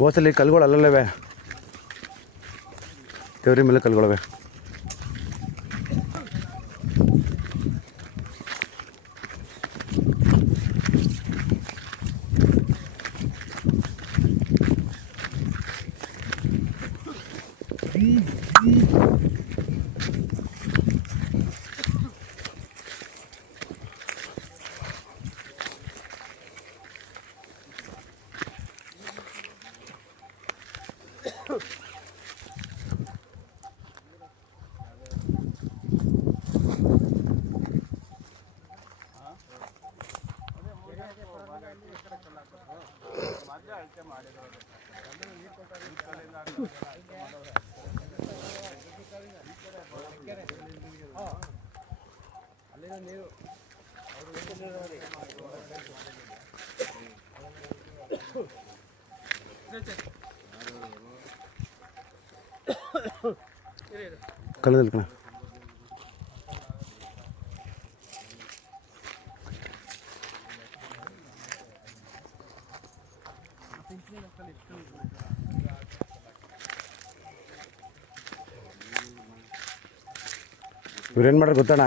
ಗೋಸಲ್ಲಿ ಕಲ್ಗಳು ಅಲ್ಲಲ್ಲವೆ, ದೇವ್ರಿ ಮೇಲೆ ಕಲ್ಗಳವೆ. ಕಲ್ಲದಲ್ಲಿ ಕಣ ಇವ್ರೇನು ಮಾಡ್ರೆ ಗೊತ್ತಣ್ಣ,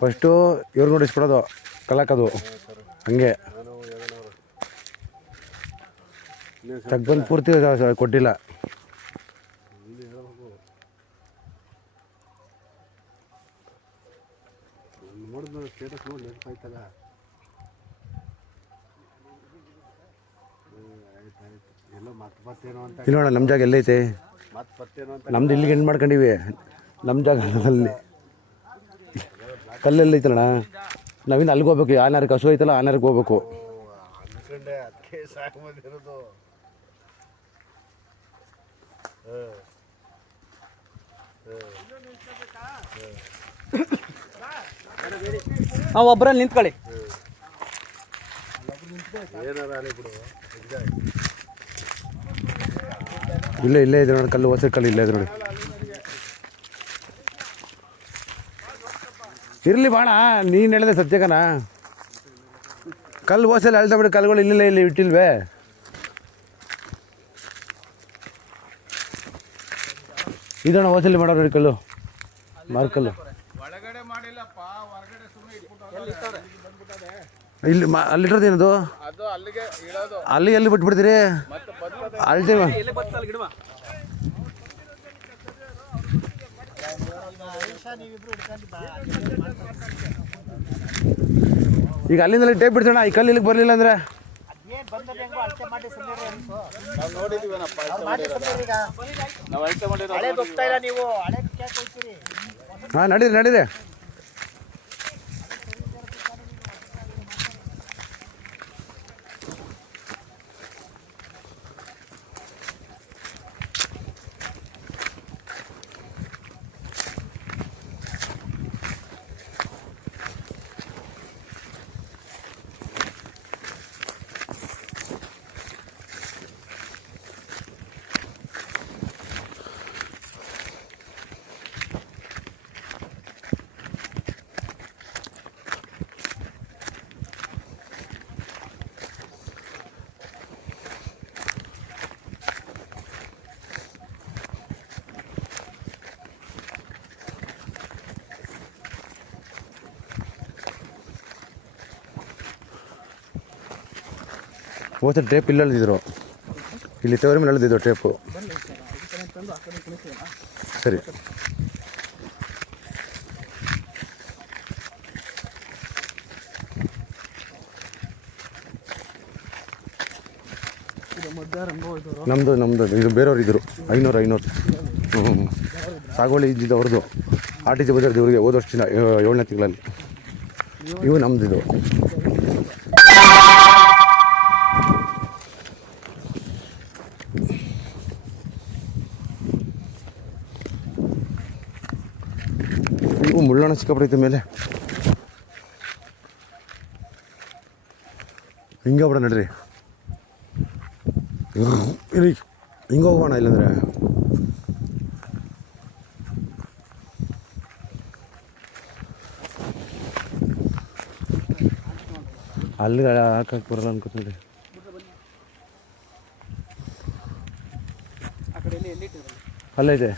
ಫಸ್ಟು ಇವ್ರು ನೋಡಿಸ್ಬಿಡೋದು ಕಲಾಕದು ಹಂಗೆ ತಗ್ಬಂದು ಪೂರ್ತಿ ಕೊಟ್ಟಿಲ್ಲ. ಇಲ್ಲ ನೋಡ ನಮ್ಮ ಜಾಗ ಎಲ್ಲೈತೆ, ನಮ್ದು ಇಲ್ಲಿಗೆ ಎಂಡ್ ಮಾಡ್ಕೊಂಡಿವಿ. ನಮ್ಮ ಜಾಗದಲ್ಲಿ ಕಲ್ಲೆಲ್ಲ ಐತಲ್ಲಣ್ಣ, ನಾವಿನ್ನು ಅಲ್ಲಿಗೆ ಹೋಗ್ಬೇಕು. ಆನಾರಿಗೆ ಹಸು ಐತಲ್ಲ, ಆನಾರಿಗೆ ಹೋಗ್ಬೇಕು. ಒಬ್ಬರಲ್ಲಿ ನಿಂತ್ಕೊಳ್ಳಿ. ಇಲ್ಲೇ ಇದೆ ನೋಡಿ ಕಲ್ಲು, ಹೊಸ ಕಲ್ಲು ಇಲ್ಲೇ ಇದೆ ನೋಡಿ. ಇರಲಿ ಬಾಣ, ನೀನು ಹೇಳಿದೆ ಸತ್ಯಕನ. ಕಲ್ಲು ಓಸಲ್ಲಿ ಅಳ್ತಾ ಬಿಡಿ, ಕಲ್ಲುಗಳು ಇಲ್ಲಿ ಇಟ್ಟಿಲ್ವೇ? ಇದಣ್ಣ ಓಸಲ್ಲಿ ಮಾಡೋರು ನೋಡಿ ಕಲ್ಲು, ಮಾರ್ಕಲ್ಲು ಇಲ್ಲಿ ಅಲ್ಲಿರೋದು ಏನದು? ಅಲ್ಲಿ ಎಲ್ಲಿ ಬಿಟ್ಬಿಡ್ತೀರಿ? ಅಲ್ಟಿ ಈಗ ಅಲ್ಲಿಂದ ಟೇಪ್ ಬಿಡ್ಸೋಣ. ಈ ಕಲ್ಲು ಇಲ್ಲಿಗೆ ಬರಲಿಲ್ಲ ಅಂದರೆ ಹಾಂ ನಡೀರಿ. ಹೋದ ಟೇಪ್ ಇಲ್ಲಿ ಅಳ್ದಿದ್ರು, ಇಲ್ಲಿ ತವರಿ ಮೇಲೆ ಅಳ್ದಿದ್ರು ಟೇಪು. ಸರಿ ನಮ್ಮದು ಇದು ಬೇರೆಯವ್ರು ಇದ್ದರು. 500 ಸಾಗುವಳಿ ಇದ್ದಿದ್ದು ಅವ್ರದ್ದು. RTC ಬಂದಿರೋದು ಇವ್ರಿಗೆ ಹೋದ ವರ್ಷ 7ನೇ ತಿಂಗಳಲ್ಲಿ. ಇವು ನಮ್ಮದಿದು. ಇವು ಮುಳ್ಳಣ್ಣ ಸಿಕ್ಕಾಪಡೈತೆ ಮೇಲೆ. ಹಿಂಗೆ ಬಿಡ ನಡ್ರಿ, ಹಿಂಗೆ ಹೋಗೋಣ. ಇಲ್ಲಂದ್ರೆ ಅಲ್ಲಿ ಹಾಕಕ್ಕೆ ಬರಲ್ಲ ಅನ್ಕೋತೀನಿ. ಅಲ್ಲೈತೆ.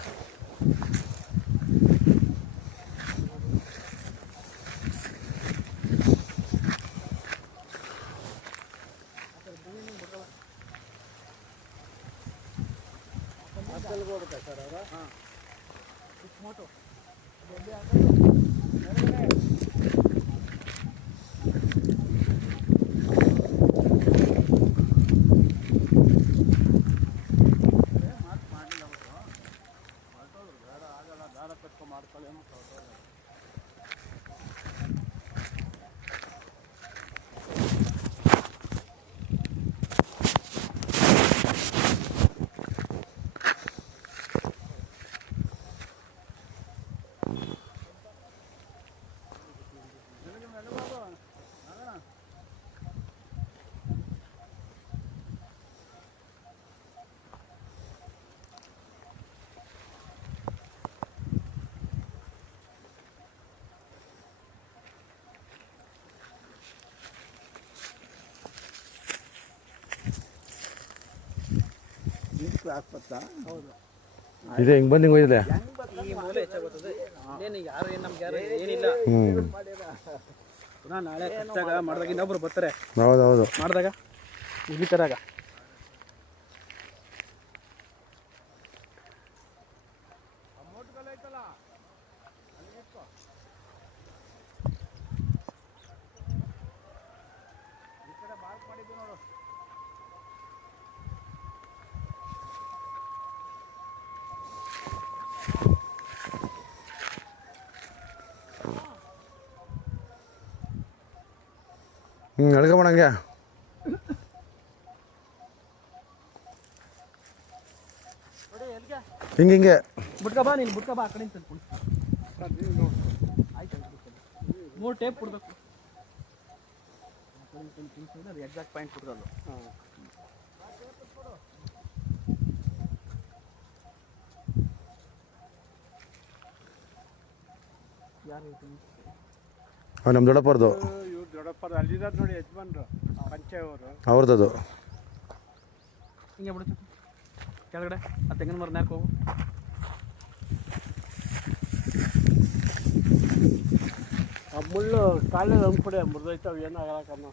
ಇದೆ ಹಿಂಗೆ ಬಂದು ಹಿಂಗೆ ಹೋಯ್ತದೆ. ನಾಳೆ ಮಾಡಿದಾಗ ಇನ್ನೊಬ್ರು ಬರ್ತಾರೆ. ಹೌದೌದು ಮಾಡಿದಾಗ ಉಗಿತರಾಗ ಎಳ್ಕೊಬೋಣಂಗೆ. ಹಿಂಗೆ ಬಿಟ್ಕ ಬಾ, ನೀನು ಬಿಟ್ಕ ಬಾ, ಆ ಕಡೆ ಆಯ್ತು. 3 ಟೇಪ್ ಕೊಡ್ಬೇಕು, ಎಕ್ಸಾಕ್ಟ್ ಪಾಯಿಂಟ್ ಕೊಡ್ದಲ್ಲ. ನಮ್ಮ ದೊಡ್ಡಪ್ಪರದು, ದೊಡ್ಡಪ್ಪರ ಅಲ್ಲಿದ್ದ ನೋಡಿ ಯಜಮಾನ್ರು ಪಂಚೆಯವರು ಅವ್ರದ್ದು. ಹಿಂಗೆ ಬಿಡ್ತು ಕೆಳಗಡೆ ಆ ತೆಂಗಿನ ಮರ ನ್ಯಾಕ್ ಹೋಗು. ಆ ಮುಳ್ಳು ಕಾಲಲ್ಲಿ ಅಂದ್ಬಿಡಿ ಮುರಿದೈತಾವ, ಏನೋ ಆಗಲ್ಲ.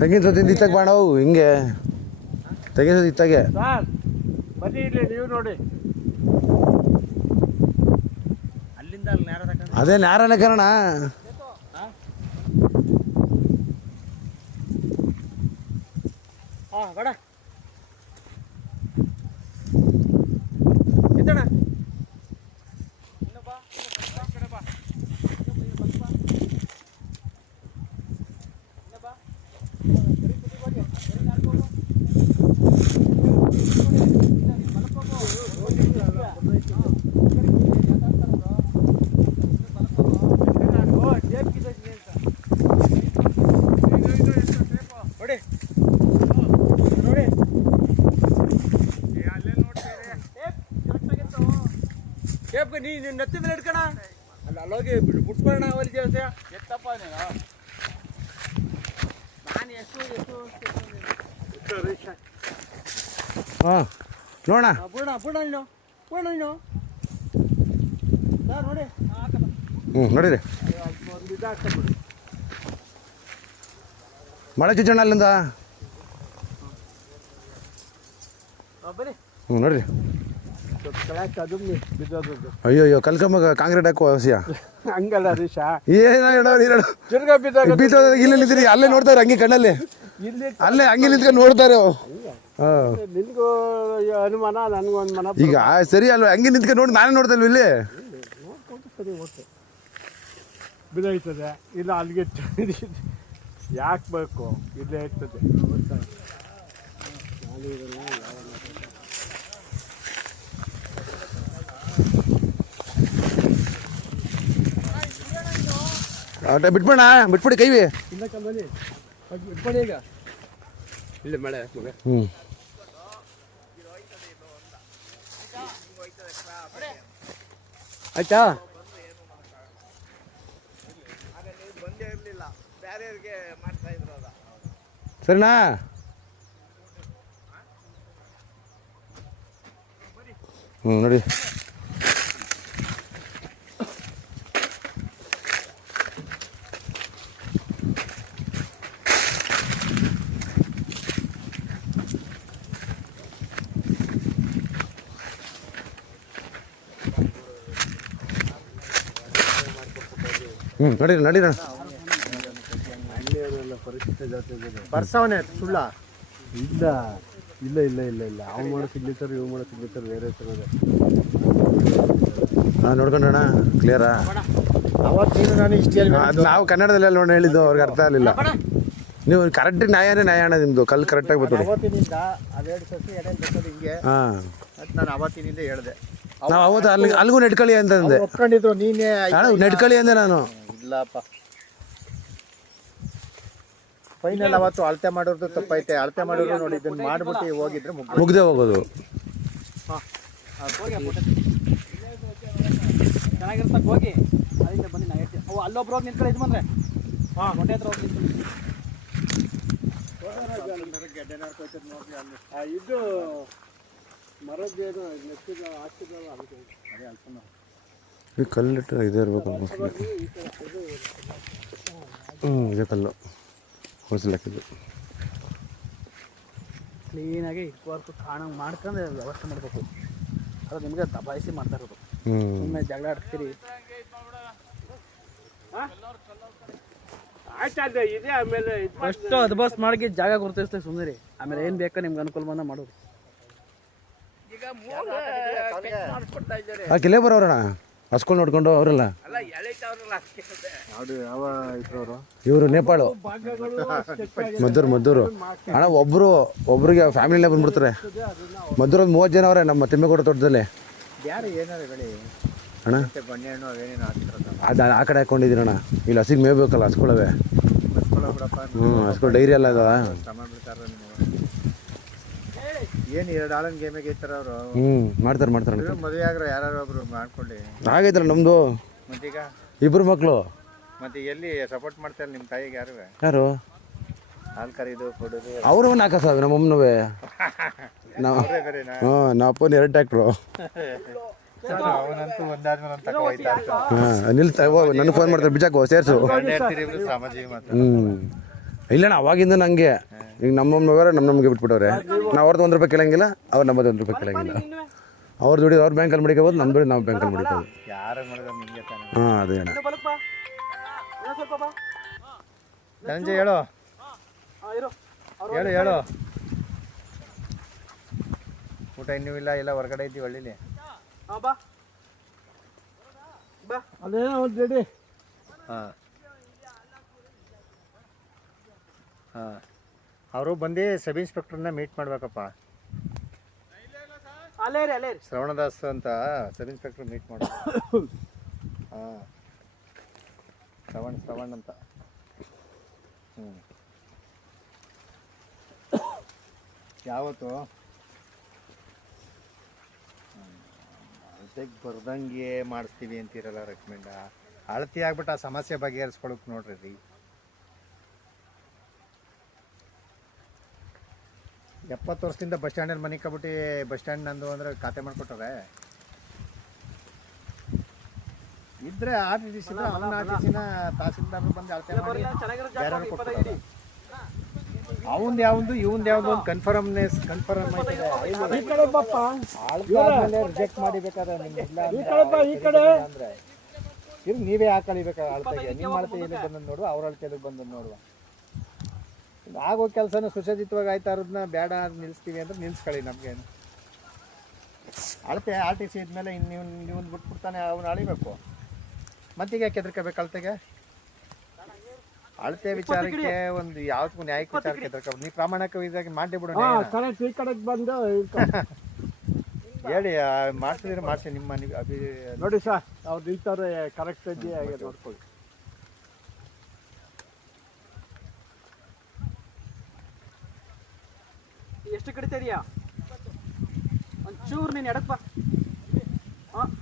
ತೆಂಗಿನ ಸತಿ ಇತ್ತಾಗ ಬಾಣವು ಹಿಂಗೆ ತೆಂಗಿನ ಸತಿ ಇತ್ತಾಗೆ ಸರ್ ಬನ್ನಿ ಇಲ್ಲಿ ನೀವು ನೋಡಿ. ಅಲ್ಲಿಂದ ಅಲ್ಲಿ ನೇರ ತಗೊಂಡು ಅದೇ ನ್ಯಾರನೇ ಕಾರಣ. ಬೇಡ ಇದ್ದಣ ನೀನು ನೆತ್ತಿ ಮೇಲೆ ಇಟ್ಕಣ, ಅಲ್ಲೋಗಿ ಬಿಡ್ಸ್ಕೊಳ್ಳೋಣ. ಅವಲ್ಲಿ ಕೆಲಸ ಎತ್ತಪ್ಪ ನೀನು. ನಾನು ಎಷ್ಟು ಹಾಂ ನೋಡೋಣ. ಪೂರ್ಣ ನೀನು ಸರ್ ನೋಡಿ. ನೋಡಿರಿ ಒಂದು ಇದಾಗ್ತಬಿಡಿ. ಮಳೆ ಚುಚ್ಚಣ್ಣ ಅಲ್ಲಿಂದ. ಬನ್ನಿ ನೋಡಿರಿ. ಬಿದ್ದೋದು ಅಯ್ಯೋ ಕಲ್ಕಂಬ ಕಾಂಕ್ರೀಟ್ ಹಾಕುವ ಅವಶ್ಯ ಹಂಗಲ್ಲ ಹರೀಶ. ಏನೋ ಹೇಳೋ ತಿರ್ಗಾ ಬಿದ್ದೋದ. ಇಲ್ಲಿ ನಿಂತಿರಿ, ಅಲ್ಲೇ ನೋಡ್ತಾರೆ ಹಂಗೆ ಕಣ್ಣಲ್ಲಿ, ಇಲ್ಲಿ ಅಲ್ಲೇ ಹಂಗೆ ನಿಂತ್ಕೊಂಡು ನೋಡ್ತಾರೆ. ಹಾಂ ನಿನ್ಗೂ ಅನುಮಾನ, ನನಗೂ ಅನುಮಾನ. ಈಗ ಸರಿ ಅಲ್ವ, ಹಂಗೆ ನಿಂತ್ಕೊಂಡು ನೋಡಿ ನಾನೇ ನೋಡ್ತಾ ಇಲ್ವ ಇಲ್ಲಿ. ಸರಿ ಓಕೆ ಬಿದ್ದೋಯ್ತದೆ. ಇಲ್ಲ ಅಲ್ಲಿಗೆ ಯಾಕೆ ಬೇಕು, ಇಲ್ಲೇ ಇರ್ತದೆ. ಆಟ ಬಿಟ್ಬಿಡಿ ಕೈವಿ. ಇಲ್ಲ ಕಮ್ಮಿ ಬಿಟ್ಬಿಡಿ ಈಗ. ಇಲ್ಲ ಮಳೆ ಆಯ್ತಾ ಸರಿನಾ? ನೋಡಿ ನಡೀರಿ ನಡೀರಿ ಬರ್ಸವನೆ ಸುಳ್ಳ ಇಲ್ಲ ಇಲ್ಲ ಇಲ್ಲ ಇಲ್ಲ ಇಲ್ಲ ಅವ್ನು ಮಾಡೋ ಸಿಗ್ನೇಚರ್ ಇವ್ ಮಾಡೋ ಸಿಗ್ನೇಚರ್ ಬೇರೆ ಇರ್ತದೆ. ಹಾಂ ನೋಡ್ಕೊಂಡೋಣ ಕ್ಲಿಯರಾ? ಅವತ್ತು ನಾನು ಇಷ್ಟೇ ಅದು ನಾವು ಕನ್ನಡದಲ್ಲಿ ನೋಡಿ ಹೇಳಿದ್ದು ಅವ್ರಿಗೆ ಅರ್ಥ ಆಗಲಿಲ್ಲ. ನೀವು ಕರೆಕ್ಟ್ ನ್ಯಾಯನೇ ನ್ಯಾಯ ಅಣ್ಣ, ನಿಮ್ಮದು ಕಲ್ಲು ಕರೆಕ್ಟಾಗಿ ಬರ್ತದೆ. ಅವತ್ತಿನಿಂದ ಅದೆರಡು ಸಸಿ ಎಡೆ ಬರ್ತದೆ ಹಿಂಗೆ. ಹಾಂ ಅದು ನಾನು ಅವತ್ತಿನಿಂದ ಹೇಳಿದೆ. ನಾವು ಅವತ್ತು ಅಲ್ಲಿಗೂ ನೆಟ್ಕಳಿ ಅಂತಂದೆ. ಒಪ್ಕೊಂಡಿದ್ರು ನೀನೇ ನೆಟ್ಕಳಿ ಅಂದೆ ನಾನು. ಇಲ್ಲಪ್ಪ ಫೈನಲ್ ಅವತ್ತು ಅಳತೆ ಮಾಡೋದು ತಪ್ಪೈತೆ. ಅಳತೆ ಮಾಡೋದು ನೋಡಿ ಇದನ್ನ ಮಾಡ್ಬಿಟ್ಟು ಹೋಗಿದ್ರೆ ಮುಗ್ದೇ ಹೋಗೋದು. ಚೆನ್ನಾಗಿರ್ತಕ್ಕ ಹೋಗಿ ಅಲ್ಲಿಂದ ಬನ್ನಿ ನಾ ಹೇಳ್ತೀನಿ. ಅವು ಅಲ್ಲೊಬ್ರು ಹೋಗಿ ನಿಂತ್ಕೊಳ್ಳಿ ಯಜಮಾನ್ರೆ. ಹಾಂ ಹೊಟ್ಟೆ ಹತ್ರ ಹೋಗಿ ನಿಂತ್ಕೊಳ್ಳಿ. ಇದು ಮರದ್ದೇನು ನೆಚ್ಚಿದ ಹಾಕಿದಲ್ಲ ಅದಕ್ಕೆ ಅದೇ ಅಲ್ಪನ ಈ ಕಲ್ಲಿಟ್ಟು ಇದೇ ಇರ್ಬೇಕು ಮೋಸ್ಟ್ಲಿ. ಇದೇ ಕಲ್ಲು ಹೋಲ್ಸೇಲ್ ಹಾಕಿದ್ದು. ಕ್ಲೀನಾಗಿ ವರ್ಕ್ ಕಾಣಂಗೆ ಮಾಡ್ಕೊಂಡು ವ್ಯವಸ್ಥೆ ಮಾಡಬೇಕು. ಅದು ನಿಮಗೆ ದಬಾಯಿಸಿ ಮಾಡ್ತಾ ಇರೋದು. ಸುಮ್ಮನೆ ಜಗಳ ಆಡ್ತೀರಿ. ಇದೆ ಆಮೇಲೆ ಫಸ್ಟು ಅದ್ಬಸ್ ಮಾಡಿ ಜಾಗ ಗುರುತಿಸ್ತೇವೆ ಸುಮ್ಮನೆ. ಆಮೇಲೆ ಏನು ಬೇಕೋ ನಿಮ್ಗೆ ಅನುಕೂಲ ಬಂದ ಮಾಡೋದು. ಕಿಲೇ ಬರೋರಣ್ಣ ಹಸ್ಕೊಂಡು ನೋಡ್ಕೊಂಡು ಅವರೆಲ್ಲ ಯಾವ ಇದ್ರವರು ಇವರು ನೇಪಾಳು ಮದ್ದೂರು ಅಣ್ಣ. ಒಬ್ರಿಗೆ ಫ್ಯಾಮಿಲಿನೇ ಬಂದ್ಬಿಡ್ತಾರೆ. ಮದ್ದೂರು 30 ಜನ ಅವರೇ ನಮ್ಮ ತಿಮ್ಮೇಗೌಡ ತೋಟದಲ್ಲಿ. ಯಾರು ಏನಾರು ಬೆಳಿ ಅಣ್ಣ ಬಣ್ಣೆ ಹಣ್ಣು ಅವೇನೇನು ಹಾಕ್ತಿರೋದು ಅದು ಆ ಕಡೆ ಹಾಕೊಂಡಿದ್ದೀರಣ್ಣ. ಇಲ್ಲಿ ಹಸಿಗೆ ಮೇಯ್ಬೇಕಲ್ಲ ಹಸ್ಕೊಳವೆ. ಬಿಡಪ್ಪ. ಹಸ್ಕೊಳ್ ಡೈರಿ ಎಲ್ಲ ಅದ. ಶ್ರಮ ಬಿಡ್ತಾರ ಏನು 2 ಆಳನ್ ಗೇಮಿಗೆ ಐತಾರ ಅವರು. ಮಾಡ್ತಾರೆ ಮದುವೆ ಆಗ್ರ ಯಾರು ಒಬ್ರು ಮಾಡ್ಕೊಳ್ಳಿ. ಆಗೈತಲ್ಲ ನಮ್ಮದು ಮತ್ತೀಗ 2 ಮಕ್ಕಳು. ಮತ್ತೆ ಎಲ್ಲಿ ಸಪೋರ್ಟ್ ಮಾಡ್ತಾರೆ ನಿಮ್ಮ ತಾಯಿಗೆ? ಯಾರು ಹಾಲು ಕರೀದು ಕೊಡೋದು ಅವರು 4 ಸಾವಿರ ನಮ್ಮಮ್ಮನವೇ. ನಾವು ಬೇರೆನಾ? ನಮ್ಮ ಅಪ್ಪನ 2 ಟ್ಯಾಕ್ಟ್ರು. ಅವನಂತೂ ಒಂದಾದ್ಮೇಲೆ ಅಂತ ಹೋಯ್ತಾ ನಿಲ್ತಾ ನನಗೆ ಫೋನ್ ಮಾಡ್ತಾರೆ ಬಿಜಾಕು ಸೇರಿಸು. ಸಾಮಾಜಿಕ ಮಾತ್ರ ಇಲ್ಲಣ್ಣ ಅವಾಗಿಂದ ನಂಗೆ ಈಗ ನಮ್ಮಮ್ಮನವರೇ ನಮಗೆ ಬಿಟ್ಬಿಟ್ಟವ್ರೆ. ನಾವು ಅವ್ರದ್ದು 1 ರೂಪಾಯಿ ಕೇಳಂಗಿಲ್ಲ, ಅವ್ರು ನಮ್ಮದು 1 ರೂಪಾಯಿ ಕೇಳಂಗಿಲ್ಲ. ಅವ್ರು ದುಡಿದು ಅವ್ರು ಬ್ಯಾಂಕಲ್ಲಿ ಮಡಿಕೋಬೋದು, ನಮ್ಮ ದುಡಿದು ನಾವು ಬ್ಯಾಂಕಲ್ಲಿ ಮಡಿಕೋದು. ಯಾರು ಮಾಡಿದ್ರೆ ನಿಮಗೆ ತಾನೆ. ಹಾಂ ಅದೇ ಅಣ್ಣ. ಧನಂಜಯ ಹೇಳು ಹೇಳು ಊಟ ಇನ್ನೂ ಇಲ್ಲ, ಎಲ್ಲ ಹೊರಗಡೆ ಇದ್ದೀವಿ ಹಳ್ಳಿಲಿ. ಅದೇನೋ ಒಂದು ರೆಡಿ. ಹಾಂ ಅವರು ಬಂದು ಸಬ್ ಇನ್ಸ್ಪೆಕ್ಟರ್ನ ಮೀಟ್ ಮಾಡ್ಬೇಕಪ್ಪ. ಶ್ರವಣದಾಸ್ ಅಂತ ಸಬ್ ಇನ್ಸ್ಪೆಕ್ಟರ್ ಮೀಟ್ ಮಾಡ. ಹಾಂ ಶ್ರವಣ್ ಅಂತ. ಯಾವತ್ತು ಅಳತೆಗೆ ಬರ್ದಂಗೆ ಮಾಡಿಸ್ತೀವಿ ಅಂತೀರಲ್ಲ ರೆಕಮೆಂಡ. ಅಳತೆ ಆಗ್ಬಿಟ್ಟು ಆ ಸಮಸ್ಯೆ ಬಗೆಹರಿಸ್ಕೊಳಕ್ ನೋಡ್ರಿ ರೀ. 70 ವರ್ಷದಿಂದ ಬಸ್ ಸ್ಟ್ಯಾಂಡಲ್ಲಿ ಮನೆ ಕಬಿಟ್ಟು ಬಸ್ ಸ್ಟ್ಯಾಂಡ್ ನಂದು ಅಂದ್ರೆ ಖಾತೆ ಮಾಡಿಕೊಟ್ರೆ ಇದ್ರೆ ಆರ್ ಟಿ ಸಿ ಅವನ ಆರ್ ಟಿ ಸಿನ ತಹಸೀಲ್ದಾರರು ಬಂದು ಅಳತೆ ಮಾಡಿ ಬೇರೆ ಕೊಡ್ತಾರೆ. ಅವಂದು ಯಾವುದು ಇವಂದು ಯಾವುದು ಒಂದು ಕನ್ಫರ್ಮ್ ಆಯ್ತದೆ. ರಿಜೆಕ್ಟ್ ಮಾಡಿಬೇಕಾದ್ರೆ ಅಂದ್ರೆ ಈಗ ನೀವೇ ಹಾಕಳಿಬೇಕಾದ್ರೆ ಅಳತೆಗೆ. ನಿಮ್ಮ ಅಳತೆ ಎಲ್ಲಿಗೆ ಬಂದದ್ದು ನೋಡುವ, ಅವ್ರ ಅಳತೆ ಎಲ್ಲಿಗೆ ಬಂದದ್ದು ನೋಡುವ. ಆಗೋ ಕೆಲಸನ ಸುಸಜ್ಜಿತವಾಗಿ ಆಯ್ತಾ ಇರೋದನ್ನ ಬೇಡ ನಿಲ್ಲಿಸ್ತೀವಿ ಅಂದ್ರೆ ನಿಲ್ಸ್ಕೊಳ್ಳಿ. ನಮಗೇನು ಅಳತೆ ಆರ್ ಟಿ ಸಿ ಇದ್ಮೇಲೆ ನೀವು ಬಿಟ್ಬಿಡ್ತಾನೆ ಅವ್ನು ಅಳಿಬೇಕು. ಮತ್ತೀಗ ಕೆದರ್ಕೋಬೇಕು ಅಳತೆಗೆ? ಅಳತೆ ವಿಚಾರಕ್ಕೆ ಒಂದು ಯಾವ್ದು ನ್ಯಾಯಕ್ಕೆ ವಿಚಾರಕ್ಕೆ ಕೆದರ್ಕೋಬೇಕು. ನೀವು ಪ್ರಾಮಾಣಿಕವಾಗಿ ಮಾಡಿ ಬಿಡೋಣ. ಕರೆಕ್ಟ್ ಈ ಕಡೆಗೆ ಬಂದು ಹೇಳಿ ಮಾಡ್ತಿದ್ರೆ ಮಾಡಿಸಿ. ನಿಮ್ಮ ನೋಡಿ ಸರ್ ಅವ್ರು ನಿಲ್ತಾರೆ ಕರೆಕ್ಟ್ ಆಗಿ ನೋಡ್ಕೊಳ್ಳಿ. ಎಷ್ಟು ಕಡಿತಾ ಇದೆಯಾ? ಒಂಚೂರು ನೀನು ಎಡಕ್ಕೆ ಬಾ. ಹಾಂ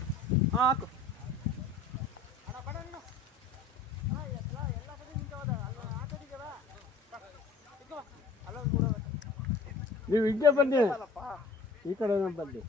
ಹಾಕು. ನೀವು ಹಿಂಗೆ ಬನ್ನಿ, ಈ ಕಡೆ ಬನ್ನಿ.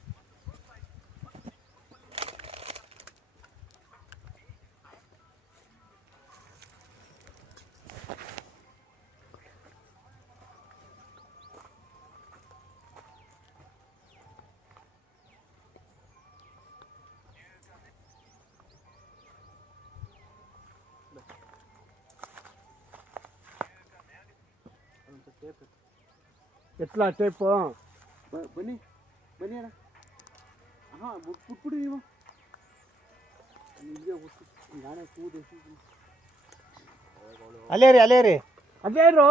ಎಟ್ಲ ಟೇಪು ಬನ್ನಿ ಬನ್ನಿ ಅಣ್ಣ. ಹಾಂ ಬಿಟ್ಬಿಡಿ ನೀವು ನಿಮಗೆ ನಾನೇ ಕೂದು ಅಲ್ಲೇ ರೀ ಅದೇನು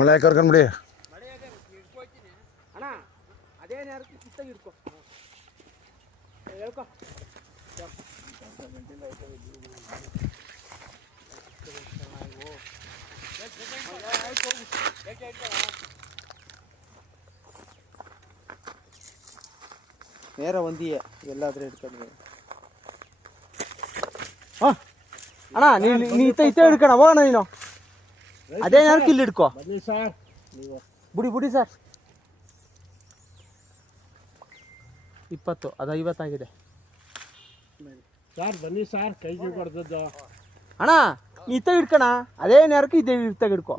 ಮಳೆ ಕರ್ಕೊಂಡ್ಬಿಡಿ. ಅಣ್ಣ ಅದೇನು ಯಾರು ಕಿತ್ತಾಗಿ ಇಟ್ಕೊ ಹೇಳ್ಕೊ. ನೇರ ಒಂದಿಯೇ ಎಲ್ಲಾದ್ರೂ ಹಿಡ್ಕೊಂಡ್ರೆ. ಹಾಂ ಅಣ್ಣ ನೀನು ಇತ್ತ ಹಿಡ್ಕೋಣ ಹೋಗೋಣ ನೀನು. ಅದೇ ಯಾರು ಕಿಲ್ಲಿ ಹಿಡ್ಕೊ. ಬನ್ನಿ ಸರ್, ನೀವು ಬುಡಿ ಸರ್. 20 ಅದು 50 ಆಗಿದೆ ಸರ್. ಬನ್ನಿ ಸರ್, ಕೈಗೆ ಕೊಡ್ದದ್ದು. ಅಣ್ಣ ನೀ ಇತ್ತ ಹಿಡ್ಕೋಣ. ಅದೇನು ಯಾರಕ್ಕೂ ಇದೇ ಇರ್ತಾಗ ಹಿಡ್ಕೊ.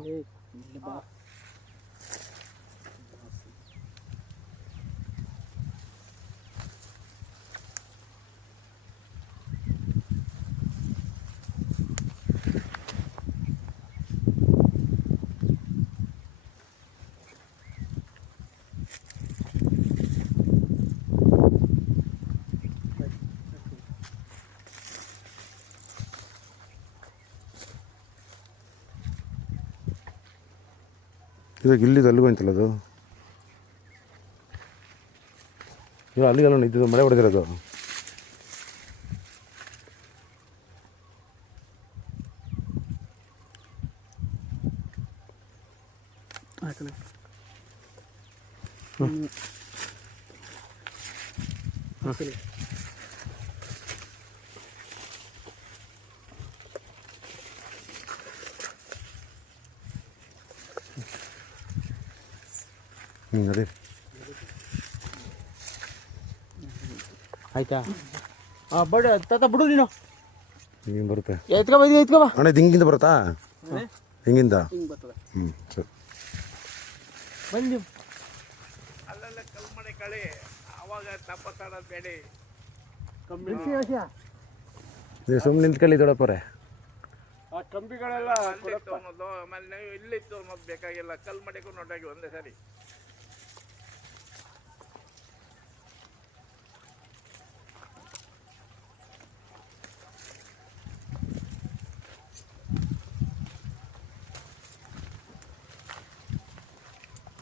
ಇವಾಗ ಇಲ್ಲಿದ್ದು ಅಲ್ಲಿಗೂ ಅಂತಲ್ಲ ಅದು, ಇವಾಗ ಅಲ್ಲಿಗೆಲ್ಲ ಇದ್ದು ಮಳೆ ಹೊಡೆದಿರೋದು. ಅದೇ ಆಯ್ತಾ? ಹಾಂ ಬಡ ತಾತ ಬಿಡು ನೀನು. ಹಿಂಗೆ ಬರುತ್ತೆ. ಎತ್ಕೊ ಬಾ. ಅಣ್ಣ ಇದು ಹಿಂಗಿಂದ ಬರುತ್ತಾ? ಹಿಂಗಿಂದ? ಹಿಂಗೆ ಬರ್ತದೆ. ಸರಿ ಬನ್ನಿ ನೀವು. ಅಲ್ಲೆಲ್ಲ ಕಲ್ಮಣೆ ಕಳಿ ಆವಾಗ ತಪ್ಪತ್ತಾಡೋದು ಬೇಡಿ. ನೀವು ಸುಮ್ಮನೆ ನಿಂತ್ಕೊಳ್ಳಿ ದೊಡ್ಡಪ್ಪರೇ. ಆ ಕಂಬಿಗಳೆಲ್ಲ ಅಲ್ಲಿತ್ತು ಅನ್ನೋದು, ಆಮೇಲೆ ನೀವು ಇಲ್ಲಿತ್ತು ಅನ್ನೋದು ಬೇಕಾಗಿಲ್ಲ. ಕಲ್ಮಡೆಗೂ ನೋಡಾಗಿ ಒಂದೇ ಸರಿ.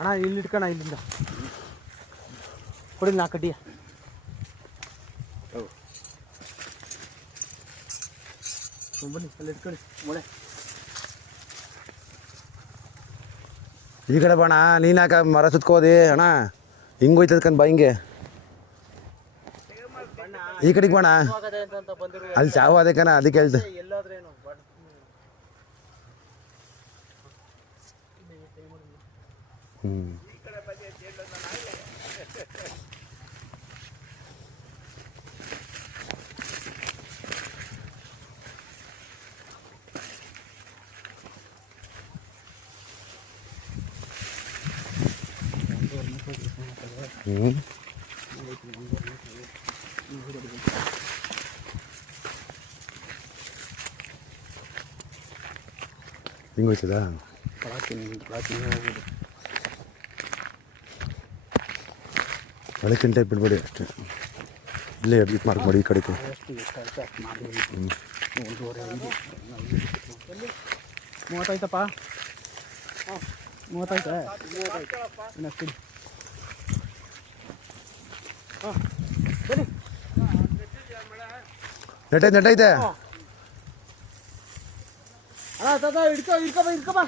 ಅಣ್ಣ ಇಲ್ಲಿ ಇಟ್ಕೋಣ. ಇಲ್ಲಿಂದ ಕೊಡಿ 4 ಕಡ್ಡಿ. ಬನ್ನಿ ಅಲ್ಲಿ ಇಟ್ಕೊಳ್ಳಿ ಮೊಳೆ. ಈ ಕಡೆ ಬಾಣ, ನೀನು ಯಾಕೆ ಮರ ಸುತ್ಕೋದಿ ಅಣ್ಣ? ಹಿಂಗೆ ಹೋಯ್ತದ್ಕಂದು ಬಾ, ಹಿಂಗೆ ಈ ಕಡೆಗೆ ಬಾಣ. ಅಲ್ಲಿ ಚಾವು ಅದೇ ಕಣ, ಅದಕ್ಕೆ ಹೇಳ್ದೆ. ಎಲ್ಲಾದ್ರೇನು ಹಿಂಗೆ ಹೋಯ್ತದಾ? ಬೆಳಕಿನ ಟೈಪ್ ಬಿಡ್ಬೇಡಿ ಅಷ್ಟೇ. ಇಲ್ಲೇ ಅಡ್ಮಿಟ್ ಮಾರ್ಕ್ ಮಾಡಿ ಈ ಕಡೆಗೆ. 30 ಆಯ್ತಪ್ಪ. 30 ಆಯ್ತಾ? ಇನ್ನಷ್ಟು ನೆಟ್ಟೈತೆ. ಅಣ್ಣ ತಾತ ಹಿಡ್ಕೊ ಬಾ.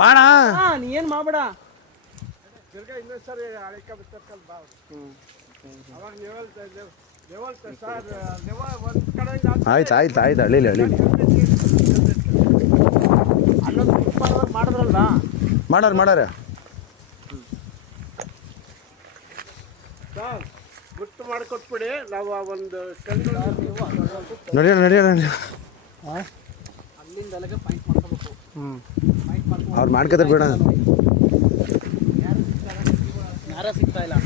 ಬಾಣ ನೀ ಏನು ಮಾಡಬೇಡ. ತಿರ್ಗಾ ಇನ್ನೊಂದು ಸರಿ ಅಳಿಕ ಬಿಡ್ತಾರಲ್ಲ ಬಾ ಅವಾಗ ನೀವು ಹೇಳ್ತಾ ಇದ್ದೇವೆ ದೇವಲ್ತ ಸರ್ ದೇವ ಒಂದು ಕಡೆಯಿಂದ ಆಯ್ತು ಹಳ್ಳೀಲಿ ಅಲ್ಲೊಂದು ಮಾಡಿದ್ರಲ್ವಾ ಮಾಡಾರ ಸರ್ ಗುರ್ತು ಮಾಡಿಕೊಟ್ಬಿಡಿ ನಾವು ಆ ಒಂದು ಟೆಂಟ್ ನಡೆಯೋಣ ಅಲ್ಲಿಂದ ಅಲ್ಲಿಗೆ ಪಾಯಿಂಟ್ ಮಾಡ್ಕೋಬೇಕು. ಪಾಯಿಂಟ್ ಮಾಡ್ಕೊಂಡು ಅವ್ರು ಮಾಡ್ಕೋತಾರೆ ಬೇಡ ಯಾರ ಸಿಗ್ತಾ ಇಲ್ಲ.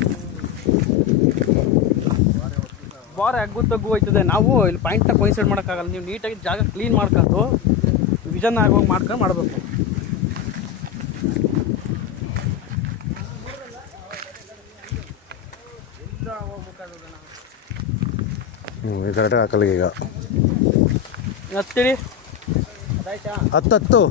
ಬಾರ್ ಅಗ್ಗು ತಗ್ಗು ಹೋಯ್ತದೆ. ನಾವು ಇಲ್ಲಿ ಪಾಯಿಂಟ್ನ ಕೊಯಿಸೈಡ್ ಮಾಡೋಕ್ಕಾಗಲ್ಲ. ನೀವು ನೀಟಾಗಿ ಜಾಗ ಕ್ಲೀನ್ ಮಾಡ್ಕೊಂಡು ವಿಷನ್ ಆಗೋಗಿ ಮಾಡ್ಕೊಂಡು ಮಾಡಬೇಕು. ಕರೆಕ್ಟಾಗಿ ಹಾಕಲ್ಲ ಈಗ ಹತ್ತಿರಿ ಅದಾಯ್ತಾ? 10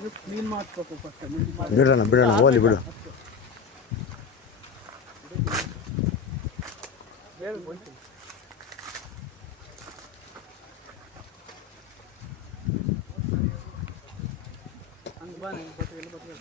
ನೀವು ಕ್ಲೀನ್ ಮಾಡ್ಬೇಕು ಫಸ್ಟ್. ಬಿಡೋಣ ಹೋಲಿ ಬಿಡು. ಹಂಗೆ ಬಾ ನಂಗೆ ಬಟ್ಟೆ ಎಲ್ಲ ಬಟ್ಟೆ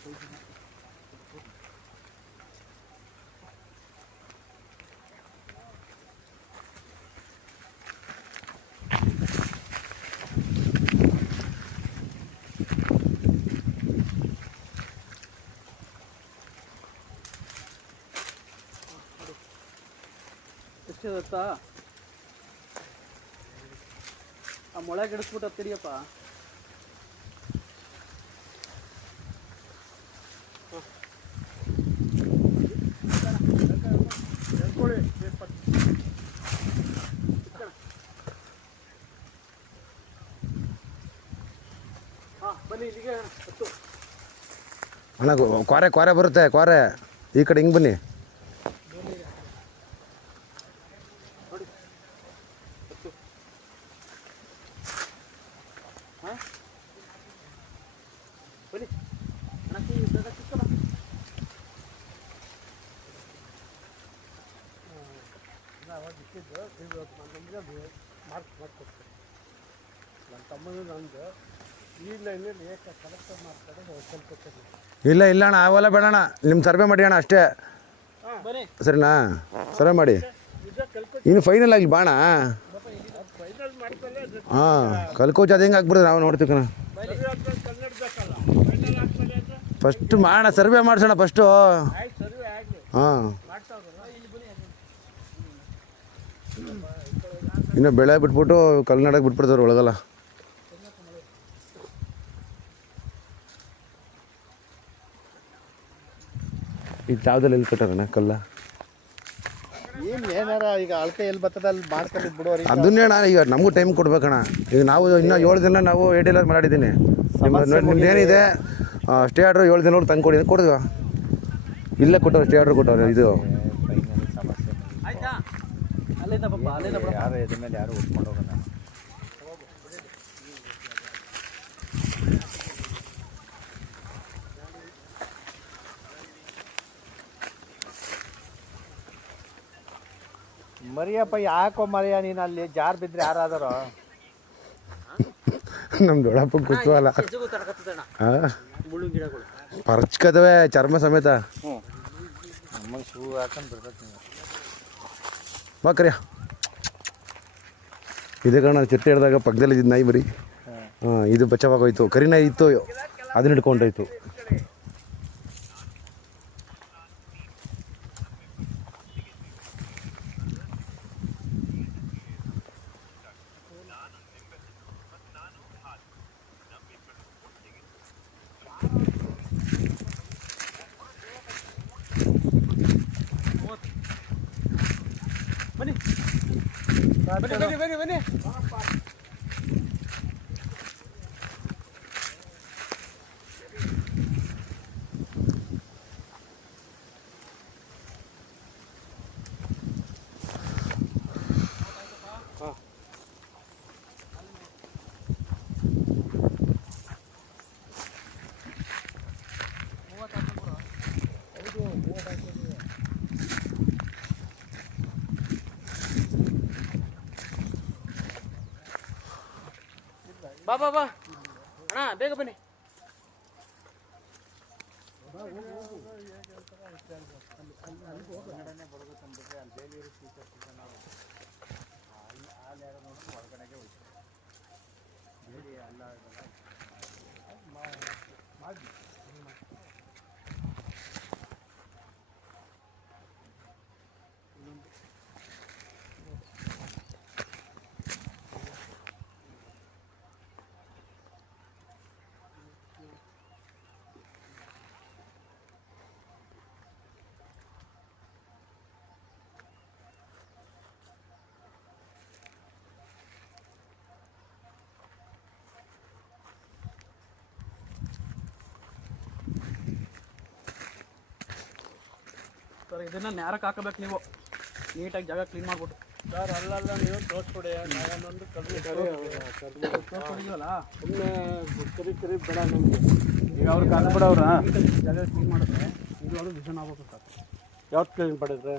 ಎಷ್ಟು ಗೊತ್ತಾ? ಆ ಮೊಳೆ ಗಿಡಿಸ್ಬಿಟ್ಟು ಹತ್ತಿಡಿಯಪ್ಪ. ಬನ್ನಿ ಇಲ್ಲಿಗೆ ಹತ್ತು. ಅಣ್ಣ ಕ್ವಾರೆ ಬರುತ್ತೆ. ಕ್ವಾರೆ ಈ ಕಡೆ ಹಿಂಗೆ ಬನ್ನಿ. ಬನ್ನಿ ಮಾಡ್ಕೊಡ್ತೀನಿ. ನನ್ನ ತಮ್ಮದು ನಂದು ಈ ಲೈನಲ್ಲಿ ಕಲೆಕ್ಟರ್ ಮಾಡ್ತಾರೆ ಸ್ವಲ್ಪ. ಇಲ್ಲ ಅಣ್ಣ ಅವೆಲ್ಲ ಬೇಡಣ್ಣ. ನಿಮ್ಮ ಸರ್ವೆ ಮಾಡಿ ಅಣ್ಣ ಅಷ್ಟೇ. ಬನ್ನಿ ಸರಿನಾ? ಸರ್ವೆ ಮಾಡಿ ಇನ್ನು ಫೈನಲ್ ಆಗಲಿ ಬಾಣ. ಫೈನಲ್ ಮಾಡ್ತಾರೆ. ಹಾಂ ಕಲ್ಕೋಚ್ ಅದು ಹೆಂಗೆ ಹಾಕ್ಬಿಡ್ದು ನಾವು ನೋಡ್ತೀವಿ ಕಣ. ಕನ್ನಡ ಬೇಕಲ್ಲ ಫೈನಲ್ ಆಗ್ತಾರೆ ಅಂದರೆ ಫಸ್ಟ್ ಮಾಡೋಣ, ಸರ್ವೆ ಮಾಡಿಸೋಣ ಫಸ್ಟು. ಆಯ್ತು ಸರ್ವೆ ಆಗಲಿ ಹಾಂ ಮಾಡ್ತಾವ್ರಲ್ಲ. ಇನ್ನು ಬೆಳೆ ಬಿಟ್ಬಿಟ್ಟು ಕಲ್ನಾಡಕ್ಕೆ ಬಿಟ್ಬಿಡ್ತಾರೆ ಒಳಗಲ್ಲ. ಈ ಜಾಗದಲ್ಲಿ ಎಲ್ಲಿ ಕಟ್ಟಾರಣ್ಣ ಕಲ್ಲ? ಏನಾರ ಈಗ ಅಳತೆ ಎಲ್ಲಿ ಬರ್ತದೆ ಅಲ್ಲಿ ಮಾಡ್ಕೊಂಡು ಬಿಡೋರಿ. ಅದನ್ನೇ ಅಣ್ಣ ಈಗ ನಮಗೂ ಟೈಮ್ ಕೊಡ್ಬೇಕಣ್ಣ. ಈಗ ನಾವು ಇನ್ನೂ 7 ದಿನ ನಾವು ADLR ಮಾಡಿದ್ದೀನಿ. ನಿಮ್ದೇನಿದೆ ಸ್ಟೇ ಆರ್ಡ್ರು 7 ದಿನ ತಂದು ಕೊಡಿ ಕೊಡಿದ್ವ? ಇಲ್ಲೇ ಕೊಟ್ಟವ್ರು, ಸ್ಟೇ ಆರ್ಡ್ರ್ ಕೊಟ್ಟವ್ರೆ. ಇದು ಸಮಸ್ಯೆ ಆಯ್ತಾ? ಅಲ್ಲಿಂದ ಪಾಪ ಅಲ್ಲಿಂದ ಬಿಡಪ್ಪ. ಯಾರು ಎದ್ರ ಮೇಲೆ ಯಾರು ಉಟ್ಕೊಂಡು ಹೋಗೋಣ. ಮರಿಯಪ್ಪ ಯಾಕೋ ಮರಿಯ ನೀನು ಅಲ್ಲಿ ಜಾರ್ ಬಿದ್ದರೆ ಯಾರಾದರೂ ನಮ್ಮ ದೊಡ್ಡಪ್ಪ ಗೊತ್ತಲ್ಲ. ಹೆಜ್ಜೆಗೂ ತಡ್ಕತ್ತದಣ್ಣ ಹಾಂ ಮುಳ್ಳು ಗಿಡಗಳು. ಪರ್ಚ್ಕತವೆ ಚರ್ಮ ಸಮೇತ. ನಮಗೆ ಶೂ ಹಾಕೊಂಡು ಬಿಡ್ಬೇಕು ನೀವು. ಬಾ ಕರಿಯ. ಇದೇ ಕಾರಣ ಚಿಟ್ಟೆ ಹಿಡಿದಾಗ ಪಕ್ಕದಲ್ಲಿ ಇದ್ದ ನಾಯಿ ಬರೀ. ಹಾಂ ಇದು ಬಚಾವಾಗೋಯ್ತು. ಕರಿ ನಾಯಿ ಇತ್ತು, ಅದನ್ನ ಹಿಡ್ಕೊಂಡೋಯ್ತು. ಬನ್ನಿ ಬನ್ನಿ ಬನ್ನಿ ಬನ್ನಿ. ಬಾ ಬಾ ಬಾ ಅಣ್ಣ ಬೇಗ ಬನ್ನಿ. ಸರ್ ಇದನ್ನ ನ್ಯಾರಕ್ಕೆ ಹಾಕಬೇಕು ನೀವು, ನೀಟಾಗಿ ಜಾಗ ಕ್ಲೀನ್ ಮಾಡ್ಬಿಟ್ಟು. ಸರ್ ಅಲ್ಲಲ್ಲ ನೀವು ತೋರಿಸ್ಕೊಡಿ, ನಾನೊಂದು ತೋರಿಸ್ಕೊಡಿದ್ವಲ್ಲ ಸುಮ್ಮನೆ ಕರಿ ಬೇಡ ನಮಗೆ. ಈಗ ಅವ್ರು ಕಂಡುಬಿಡವ್ರ ಜಾಗ ಕ್ಲೀನ್ ಮಾಡಿದ್ರೆ ಇದು ಅದು ವಿಷನ್ ಆಗ್ಬೇಕು ಸರ್. ಯಾವ್ದು ಕ್ಲೀನ್ ಮಾಡಿದ್ರೆ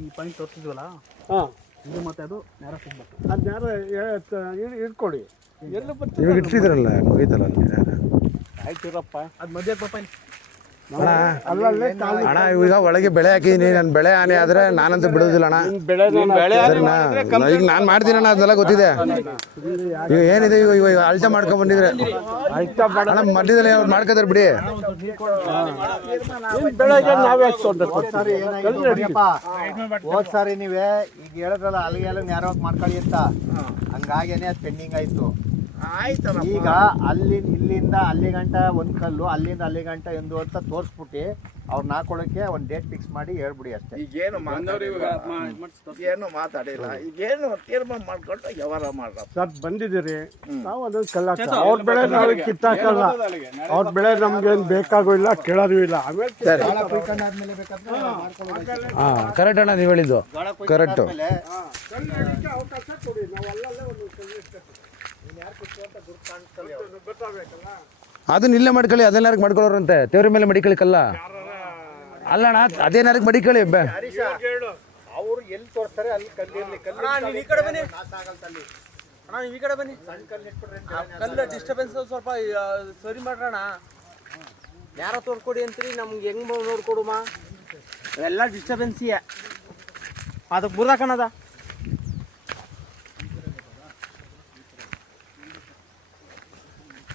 ಈ ಪಾಯಿಂಟ್ ತೋರಿಸಿದ್ವಲ್ಲ ಹಾಂ, ಇದು ಮತ್ತೆ ಅದು ನ್ಯಾರ ಸಿಗ್ಬೇಕು. ಅದು ಯಾರು ಇಟ್ಕೊಡಿ. ಎಲ್ಲ ಬರ್ತೀವಿ ಇವಾಗ ಇಟ್ಟಿದ್ರಲ್ಲ ಮುಗೀತಲ್ಲ ಅಲ್ಲಿ. ಆಯ್ತಿರಪ್ಪ. ಅದು ಮಧ್ಯಕ್ಕೆ ಪಾಪ ಅಣ್ಣ ಅಲ್ಲಲ್ಲೇ ಅಣ್ಣ ಈಗ ಒಳಗೆ ಬೆಳೆ ಹಾಕಿದೀನಿ, ನನ್ನ ಬೆಳೆ ಹಾನಿ ಆದರೆ ನಾನಂತೂ ಬಿಡೋದಿಲ್ಲ ಅಣ್ಣ. ಬೆಳೆ ಸರಿನಾ? ಈಗ ನಾನು ಮಾಡ್ತೀನಿ ಅಣ್ಣ, ಅದೆಲ್ಲ ಗೊತ್ತಿದೆ. ಈಗ ಏನಿದೆ ಇವಾಗ ಅಳತೆ ಮಾಡ್ಕೊಂಡ್ ಬಂದಿದ್ರೆ ಅಣ್ಣ, ಮಧ್ಯದಲ್ಲಿ ಅವ್ರು ಮಾಡ್ಕೋತಾರೆ ಬಿಡಿ. ಬೆಳೆಗೆ ನಾವೇ ಹೋದ್ ಸಾರಿ ನೀವೇ ಈಗ ಹೇಳಿದ್ರಲ್ಲ ಅಲ್ಲಿಗೆ ಎಲ್ಲ ನ್ಯಾರವಾಗಿ ಮಾಡ್ಕೊಳ್ಳಿ ಅಂತ, ಹಂಗಾಗೇನೆ ಅದು ಪೆಂಡಿಂಗ್ ಆಯ್ತು. ಈಗ ಇಲ್ಲಿಂದ ಅಲ್ಲಿ ಗಂಟ ಒಂದ್ ಕಲ್ಲು, ಅಲ್ಲಿಂದ ಅಲ್ಲಿ ಗಂಟ ಎಂದು ಅಂತ ತೋರಿಸ್ಬಿಟ್ಟು ಅವ್ರನ್ನ ಹಾಕೊಳಕ್ಕೆ ಒಂದು ಡೇಟ್ ಫಿಕ್ಸ್ ಮಾಡಿ ಹೇಳ್ಬಿಡಿ ಅಷ್ಟೇ. ಈಗೇನು ಏನು ಮಾತಾಡಿಲ್ಲ, ಈಗೇನು ತೀರ್ಮಾನ ಮಾಡ್ಕೊಂಡು ವ್ಯವಹಾರ ಮಾಡ್ರ. ಸರ್ ಬಂದಿದ್ದೀರಿ, ನಾವು ಅದನ್ನ ಕಲ್ಲ ಅವ್ರ ಬೆಳೆ ನಾವು ಕಿತ್ತಾಕಲ್ಲ. ಅವ್ರ ಬೆಳೆ ನಮ್ಗೇನು ಬೇಕಾಗೂ ಇಲ್ಲ, ಕೇಳೋದು ಇಲ್ಲ. ಆಮೇಲೆ ಹಾಂ ಕರೆಕ್ಟ್ ಅಣ್ಣ, ನೀವು ಹೇಳಿದ್ದು ಕರೆಕ್ಟು. ಅವಕಾಶ ಕೊಡಿ, ನಾವು ಅಲ್ಲಲ್ಲೇ ಒಂದು ಅದನ್ನ ಇಲ್ಲೇ ಮಾಡ್ಕೊಳ್ಳಿ, ಅದನ್ನ ಮಾಡ್ಕೊಳ್ಳೋರಂತೆ ತೇವ್ರ ಮೇಲೆ ಮಡಿಕೊಳ್ಳಿ ಕಲ್ಲ. ಅಲ್ಲಣ್ಣ ಅದೇನಾರಕ್ಕೆ ಮಡಿಕೊಳ್ಳಿ. ಅವ್ರು ಎಲ್ಲಿ ತೋರಿಸ್ತಾರೆ ಅಲ್ಲಿ ಕಲ್ಲಿರ್ಲಿ. ಈ ಕಡೆ ಬನ್ನಿ ಅಣ್ಣ, ಈ ಕಡೆ ಬನ್ನಿ. ಕಲ್ಲು ಡಿಸ್ಟರ್ಬೆನ್ಸ್ ಸ್ವಲ್ಪ ಸರಿ ಮಾಡ್ರಣ. ಯಾರ ತೋರ್ಕೊಡಿ ಅಂತೀರಿ, ನಮ್ಗೆ ಹೆಂಗ್ ನೋಡ್ಕೊಡುಮ, ಎಲ್ಲ ಡಿಸ್ಟರ್ಬೆನ್ಸಿಯೇ. ಅದಕ್ಕೆ ಬುರ್ದಾಕಣದ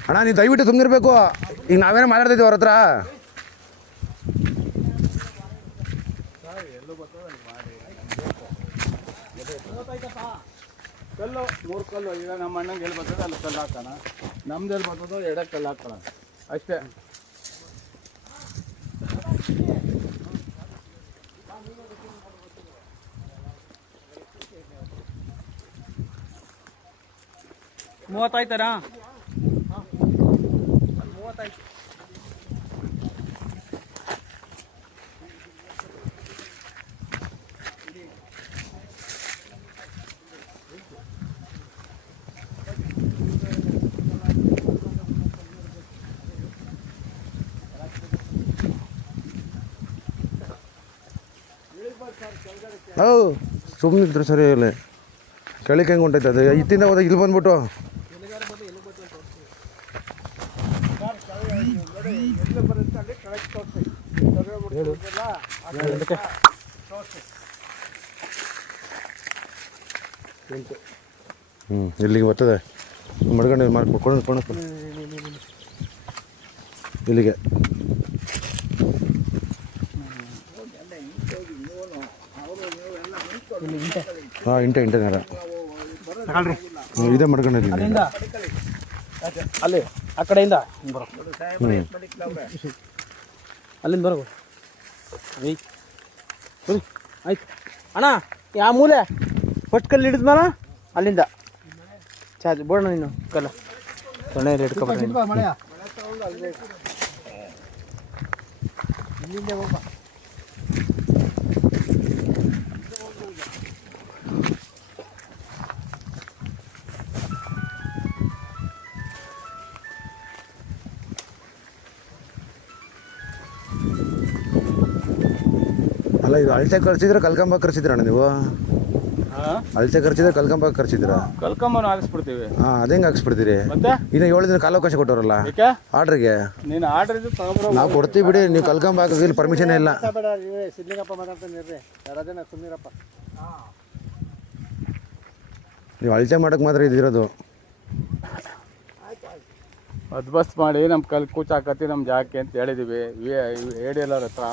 ಅಣ್ಣ ನೀವು ದಯವಿಟ್ಟು ಸುಮ್ಮನಿರ್ಬೇಕು. ಈಗ ನಾವೇನೋ ಮಾತಾಡ್ತಿದ್ದೀವಿ ಅವ್ರ ಹತ್ರ. ಕಲ್ಲು 3 ಕಲ್ಲು. ಈಗ ನಮ್ಮ ಅಣ್ಣಂಗೆ ಎಲ್ಲಿ ಬರ್ತದೆ ಅಲ್ಲಿ ಕಲ್ಲು ಹಾಕೋಣ, ನಮ್ದು ಎಲ್ಲಿ ಬರ್ತದೋ ಎಡಕ್ಕೆ ಕಲ್ಲು ಹಾಕೋಣ ಅಷ್ಟೇ. ಮೂವತ್ತಾಯ್ತಾರಾ? 30 ಹೌದು ಸುಮ್ಮನಿದ್ರು ಸರಿ ಇಲ್ಲ. ಕೆಳಕ್ಕೆ ಹೆಂಗೆ ಹೊಂಟೈತೆ ಅದು, ಇತ್ತಿಂದ ಹೋದಾಗ ಇಲ್ಲಿ ಬಂದ್ಬಿಟ್ಟು ಇಲ್ಲಿಗೆ ಬರ್ತದೆ. ಮಡ್ಕೊಂಡು ಕೊಂಡು ಇಲ್ಲಿಗೆ ಹಾಂ ಇಂಟೆ ನೇರ ಇದೇ ಮಾಡ್ಕೊಂಡಿದ್ದೀನಿ ಅಲ್ಲಿ ಆ ಕಡೆಯಿಂದ ಬರೋ, ಅಲ್ಲಿಂದ ಬರೋ. ಆಯ್ತು ಅಣ್ಣ, ಯಾವ ಮೂಲೆ ಫಸ್ಟ್ ಕಲ್ಲು ಹಿಡಿದ್ಮೇಲೆ ಅಲ್ಲಿಂದ ಚಾರ್ಜ್ ಬೋಣ ನೀನು ಕಲ್ಲ ಸೊಣ್ಣೆಯಲ್ಲಿ ಹಿಡ್ಕೊಬಾರ. ಇಲ್ಲಿಂದ ಹೋಗ. ಅಲ್ಲ ಇದು ಅಳತೆ ಕಳಿಸಿದ್ರೆ ಕಲ್ಕಂಬ ಕಳಿಸಿದ್ರಣ್ಣ ನೀವು? ಅಳತೆ ಖರ್ಚಿದ್ರೆ ಕಲ್ಕಂಬ ಖರ್ಚಿದ್ರ ಕಲ್ಕಂಬನ ಹಾಕಿಸ್ಬಿಡ್ತೀವಿ. ಹಾಂ ಅದೇಂಗೆ ಹಾಕ್ಸ್ಬಿಡ್ತೀರಿ. ಮತ್ತೆ ಇನ್ನು 7 ದಿನ ಕಾಲಾವಕಾಶ ಕೊಟ್ಟವ್ರಲ್ಲ ಯಾಕೆ ಆರ್ಡ್ರಿಗೆ. ನೀನು ಆರ್ಡರ್ ಇದ್ದು ತಗೊಬರೋ. ನಾವು ಕೊಡ್ತೀವಿ ಬಿಡಿ, ನೀವು ಕಲ್ಕಂಬ ಹಾಕೋಕೆ ಇಲ್ಲಿ ಪರ್ಮಿಷನ್ ಇಲ್ಲ. ಬೇಡ ಇವರೇ ಸಿದ್ಲಿಂಗಪ್ಪ ಮಾತಾಡ್ತಾನೆ ಇರ್ರಿ, ಯಾರಾದೇನ ಸುಮ್ಮನಿರಪ್ಪ. ನೀವು ಅಳತೆ ಮಾಡೋಕೆ ಮಾತ್ರ ಇದಿರೋದು. ಅದ್ಬಸ್ತ್ ಮಾಡಿ ನಮ್ಮ ಕೂಚ ಹಾಕತ್ತಿ ನಮ್ಮ ಜಾಗಕ್ಕೆ ಅಂತ ಹೇಳಿದ್ದೀವಿ. ADLR ಹತ್ರ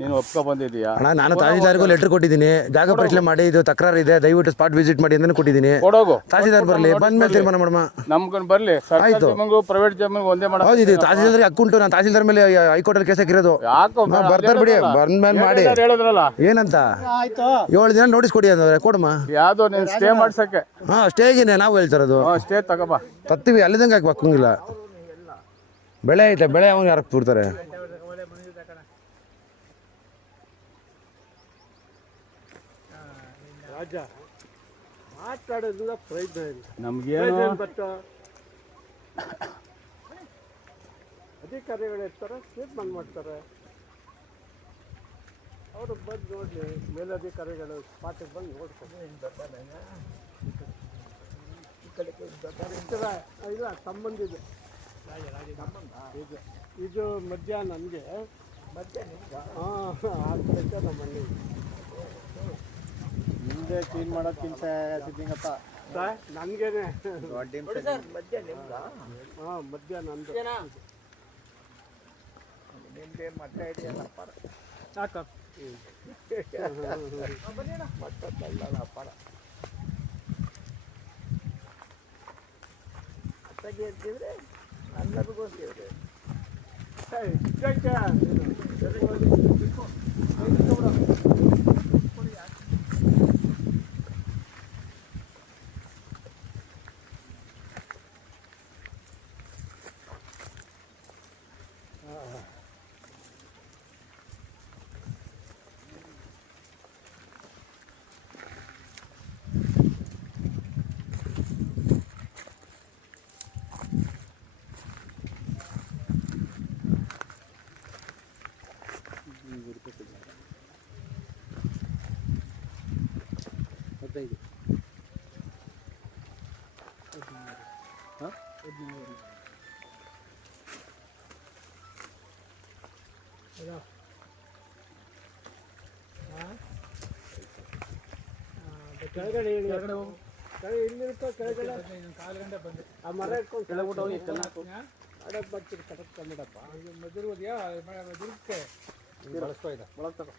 ನೀನು ಒಪ್ಕೊ ಬಂದಿದ್ದೀಯಾ? ಅಣ್ಣ ನಾನು ತಹಸೀಲ್ದಾರ್ಗೂ ಲೆಟರ್ ಕೊಟ್ಟಿದ್ದೀನಿ, ಜಾಗ ಪರಿಶೀಲನೆ ಮಾಡಿ ಇದು ತಕರಾರು ಇದೆ ದಯವಿಟ್ಟು ಸ್ಪಾಟ್ ವಿಸಿಟ್ ಮಾಡಿ ಅಂತ ಕೊಟ್ಟಿದ್ದೀನಿ. ಕೊಡೋಗು ತಹಸೀಲ್ದಾರ್ ಬರಲಿ, ಬಂದ್ಮೇಲೆ ತೀರ್ಮಾನ ಮಾಡಮ್ಮ. ನಮ್ಗೊಂದು ಬರಲಿ, ಸರ್ಕಾರಿ ಜಮೀನಿಗೂ ಪ್ರೈವೇಟ್ ಜಮೀನಿಗೂ ಒಂದೇ ಮಾಡ. ಹೌದು, ಇದು ತಹಸೀಲ್ದಾರ್ ಅಕ್ಕುಂಟು. ನಾನು ತಹಸೀಲ್ದಾರ್ ಮೇಲೆ ಹೈಕೋರ್ಟಲ್ಲಿ ಕೇಸ್ ಹಾಕಿರೋದು. ಯಾಕೋ ಬರ್ತಾರೆ ಬಿಡಿ, ಬಂದ್ಮೇಲೆ ಮಾಡಿ. ಹೇಳಿದ್ರಲ್ಲ ಏನಂತ ಆಯ್ತು 7 ದಿನ ನೋಟಿಸ್ ಕೊಡಿ ಅಂದ್ರೆ ಕೊಡಮ್ಮ. ಯಾವ್ದೋ ನೀನು ಸ್ಟೇ ಮಾಡ್ಸಕ್ಕೆ. ಹಾಂ ಸ್ಟೇಗಿನೇ ನಾವು ಹೇಳ್ತಿರೋದು. ಸ್ಟೇ ತಗೋಬಾ. ತತ್ತೀವಿ ಅಲ್ಲಿದಂಗೆ ಹಾಕಿ ಹಾಕಂಗಿಲ್ಲ. ಬೆಳೆ ಐತೆ, ಬೆಳೆ ಅವನು ಯಾರು ಬಿಡ್ತಾರೆ? ರಾಜ ಮಾತಾಡೋದ್ರಿಂದ ಪ್ರಯೋಜನ ಇಲ್ಲ. ನಮ್ಗೇನು ಬಟ್ ಅಧಿಕಾರಿಗಳು ಇರ್ತಾರೆ, ತೀರ್ಮಾನ ಮಾಡ್ತಾರೆ. ಅವರು ಬಂದು ನೋಡಲಿ, ಮೇಲಧಿಕಾರಿಗಳು ಸ್ಪಾಟಿಗೆ ಬಂದು ನೋಡ್ತಾರೆ. ಇಲ್ಲ ಸಂಬಂಧ ಇದೆ. ಇದು ಮಧ್ಯಾಹ್ನ ನನಗೆ ಆಗ್ತೈತೆ ನಮ್ಮ ಮನೆ ಮುಂದೆ ಕ್ಲೀನ್ ಮಾಡೋಕ್ಕಿಂತ ಸಿದ್ಲಿಂಗಪ್ಪ ನನಗೇನೆ. ಮಧ್ಯಾಹ್ನ ಹಾಂ ಮಧ್ಯಾಹ್ನ ನಂದು ನಿಮ್ದೇನು ಮಟ್ಟ ಇದೆಯಲ್ಲಪ್ಪ ಸಾಕ ಮಟ್ಟಲ್ಲಪ್ಪ ಅತ್ತಾಗಿ ಅಂತಿದ್ರೆ ಎಲ್ಲರಿಗೂ ಸೇರಿದೆ. ಕೆಳಗಡೆ ಇಲ್ಲಿರ್ಕೋ, ಕೆಳಗಡೆ ಆ ಮರ ಇಟ್ಕೊಂಡು ಕೆಳಬಿಟ್ಟು ಹೋಗಿ ಅಡಕ್ಕೆ ಬರ್ತೀರಿ ಕರೆಕ್ಟ್ ಕಂಬಿಡಪ್ಪ. ಮದುರ್ಗೋದ್ಯಾ ಮದುರ್ಕ್ಕೆ ಬಳಸ್ಕೊ ಇದೆ ಒಳಗೆ ತಗೋ.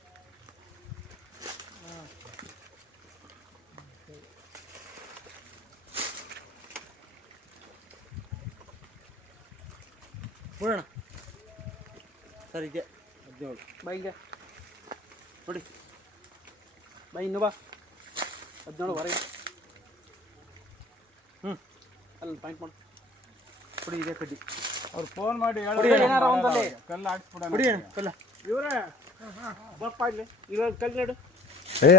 ಬಿಡೋಣ ಸರ್. ಇದೆ 17 ಬಾ, ಹಿಂಗೆ ನೋಡಿ ಬಾ, ಇನ್ನು ಬಾ 17 ಹೊರಗೆ. ಅಲ್ಲಿ ಪಾಯಿಂಟ್ ಮಾಡು. ಬಿಡಿ, ಇದೆ ಕಡ್ಡಿ. ಅವ್ರು ಫೋನ್ ಮಾಡಿ ಏನಾರ ಒಂದಲ್ಲಿ ಕಲ್ಲು ಹಾಕ್ಸ್ಬಿಡ. ಬಿಡಿ ಕಲ್ಲ. ಇವರೇ ಬಪ್ಪ ಇಲ್ಲಿ ಇಲ್ಲೊಂದು ಕಲ್ಲು ನಡು.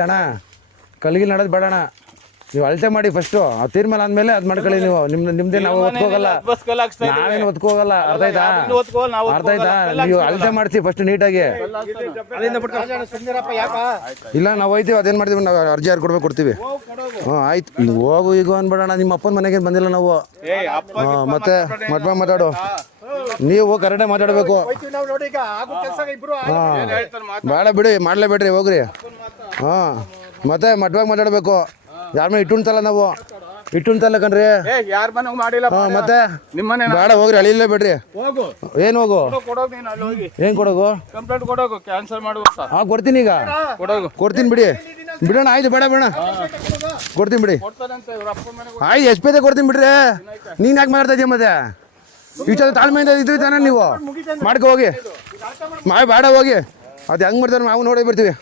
ಅಣ್ಣ ಕಲ್ಗಿಲ್ ನಡೋದು ಬೇಡ ಅಣ್ಣ, ನೀವು ಅಳತೆ ಮಾಡಿ ಫಸ್ಟು. ಆ ತೀರ್ಮಾನ ಆದ್ಮೇಲೆ ಅದು ಮಾಡ್ಕೊಳ್ಳಿ. ನೀವು ನಿಮ್ದೇ ನಾವು ಒತ್ಕೋಗಲ್ಲ, ನಾವೇನು ಒತ್ಕೋಗಲ್ಲ. ಅರ್ಥ ಆಯ್ತಾ? ಅರ್ಥ ಆಯ್ತಾ? ನೀವು ಅಳತೆ ಮಾಡ್ತೀವಿ ಫಸ್ಟ್ ನೀಟಾಗಿ. ಇಲ್ಲ ನಾವು ಹೋಯ್ತೀವಿ, ಅದೇನು ಮಾಡ್ತೀವಿ, ನಾವು ಅರ್ಜಿ ಯಾರು ಕೊಡ್ಬೇಕು ಕೊಡ್ತೀವಿ. ಹಾಂ ಆಯ್ತು, ಹಿಂಗೆ ಹೋಗು ಈಗ ಅನ್ಬೇಡಣ. ನಿಮ್ಮ ಅಪ್ಪನ ಮನೆಗೆ ಬಂದಿಲ್ಲ ನಾವು. ಹಾಂ ಮತ್ತೆ ಮಟ್ಬಾಗ ಮಾತಾಡು, ನೀವು ಕರೆಕ್ಟಾಗಿ ಮಾತಾಡಬೇಕು. ಹಾಂ ಬೇಡ ಬಿಡಿ, ಮಾಡಲೇಬೇಡ್ರಿ, ಹೋಗ್ರಿ. ಹಾಂ ಮತ್ತೆ ಮಟ್ಬಾಗ ಮಾತಾಡಬೇಕು. ಯಾರ ಮೇಲೆ ಇಟ್ಟುಂಟಲ್ಲ ನಾವು, ಇಟ್ಟುಂಟಲ್ಲ ಕಣ್ರಿ. ಯಾರ ಮನೆ ಮಾಡಿಲ್ಲ. ಮತ್ತೆ ನಿಮ್ಮನೆ ಬೇಡ, ಹೋಗ್ರಿ, ಅಳಿಲೇ ಬಿಡ್ರಿ. ಹೋಗು, ಏನು ಹೋಗು, ಕೊಡೋಗು. ನೀನು ಅಲ್ಲಿ ಹೋಗಿ ಏನು ಕೊಡೋಗು? ಕಂಪ್ಲೇಂಟ್ ಕೊಡೋಗು, ಕ್ಯಾನ್ಸಲ್ ಮಾಡುವ. ಹಾಂ ಕೊಡ್ತೀನಿ, ಈಗ ಕೊಡೋಗು, ಕೊಡ್ತೀನಿ ಬಿಡಿ. ಬಿಡೋಣ, ಆಯ್ತು, ಬೇಡ ಬೇಡ, ಕೊಡ್ತೀನಿ ಬಿಡಿ. ಕೊಡ್ತಾನಂತೆ ಇವ್ರ ಅಪ್ಪನ ಮನೆಗೆ. ಆಯ್ತು, ಎಷ್ಟು ಬೇಗ ಕೊಡ್ತೀನಿ ಬಿಡ್ರಿ. ನೀನು ಯಾಕೆ ಮಾತಾಡ್ತಾ ಇದೀಯ ಮತ್ತೆ? ಇಷ್ಟ ತಾಳ್ಮೆಯಿಂದ ಇದ್ರಿ ತಾನೆ ನೀವು, ಮಾಡ್ಕೊ ಹೋಗಿ. ಬೇಡ ಹೋಗಿ, ಅದು ಹೆಂಗೆ ಮಾಡ್ತಾರೆ ನಾವು ನೋಡಿ ಬರ್ತೀವಿ.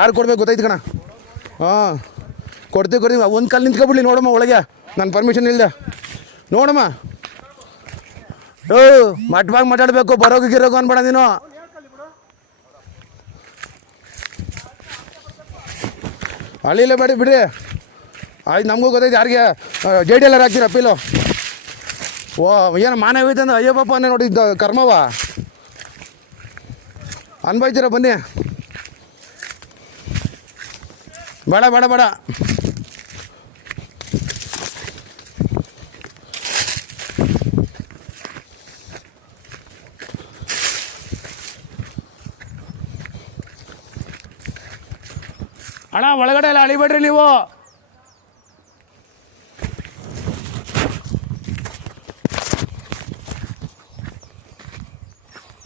ಯಾರು ಕೊಡ್ಬೇಕು ಗೊತ್ತಾಯ್ತು ಕಣ. ಹಾಂ ಕೊಡ್ತೀವಿ. ಒಂದು ಕಲ್ಲು ನಿಂತ್ಕೊಬಿಡ್ಲಿ ನೋಡಮ್ಮ ಒಳಗೆ, ನನ್ನ ಪರ್ಮಿಷನ್ ಇಲ್ಲದೆ ನೋಡಮ್ಮ. ಮಟ್ವಾಗಿ ಮಾತಾಡಬೇಕು, ಬರೋಗಿ ಗಿರೋಗು ಅನ್ಬೇಡ ನೀನು. ಹಳ್ಳಿಲೇ ಬೇಡಿ ಬಿಡ್ರಿ. ಆಯ್ತು, ನಮಗೂ ಗೊತ್ತೈತೆ ಯಾರಿಗೆ JDLR ಹಾಕ್ತೀರ ಅಪ್ಪೀಲು. ಓ ಏನು ಮಾನವೀಯತೆ ಅಂದ್ರೆ ಅಯ್ಯೋ ಪಾಪ ಅನ್ನೇ ನೋಡಿದ್ದ ಕರ್ಮವ ಅನ್ಬೈತೀರ ಬನ್ನಿ. ಬೇಡ ಬೇಡ ಬೇಡ, ಅಣ್ಣ ಒಳಗಡೆ ಎಲ್ಲ ಅಳಿಬೇಡ್ರಿ ನೀವು.